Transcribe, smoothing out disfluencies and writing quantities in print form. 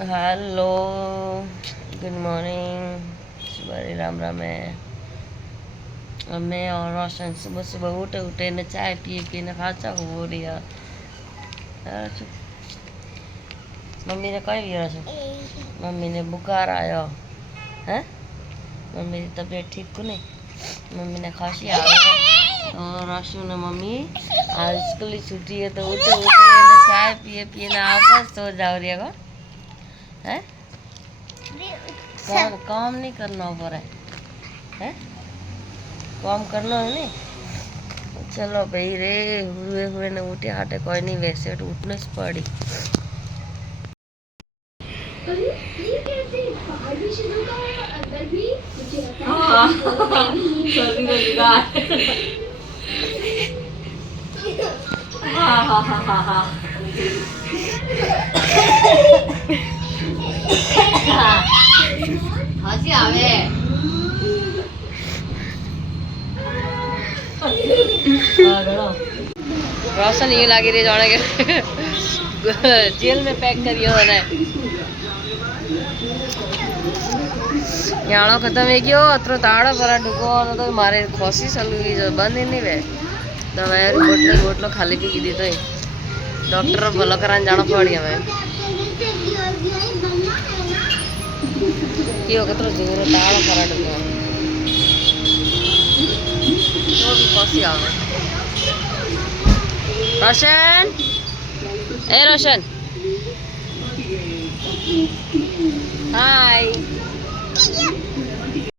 Hello, good morning. सुबह राम राम है। मैं और रोशन सुबह सुबह उठे ने चाय पिए ने खाचा हो रही है। मम्मी ने कहीं भी छो? मम्मी ने बुखार आयो है। मम्मी की तबीयत ठीक को नहीं। मम्मी ने खांसी आ गई और रोशन ने मम्मी आज स्कूल की छुट्टी है तो उठे ने चाय पिए ने आप सो जाओ रही है। काम नहीं करना ऊपर है काम करना है नहीं। चलो भाई रे, हुए हुए ने उठे हाटे कोई नहीं, वैसे तो उठने से पड़ी। हंसी आवे। रोशन ये लागी रही जाने के जेल में पैक करियो है। याणो खत्म है क्यों अत्रो ताड़ा पर ढुको तो मारे खोसी सलगी जो बंद ही नहीं वे दवाई बोतल बोतल खाली भी की दी तो डॉक्टर भलो कराने जाना पड़ी हमें क्यों कतरो जोर ताड़ा पर ढुको तो भी खोसी आवे। रोशन, ए रोशन, हाय।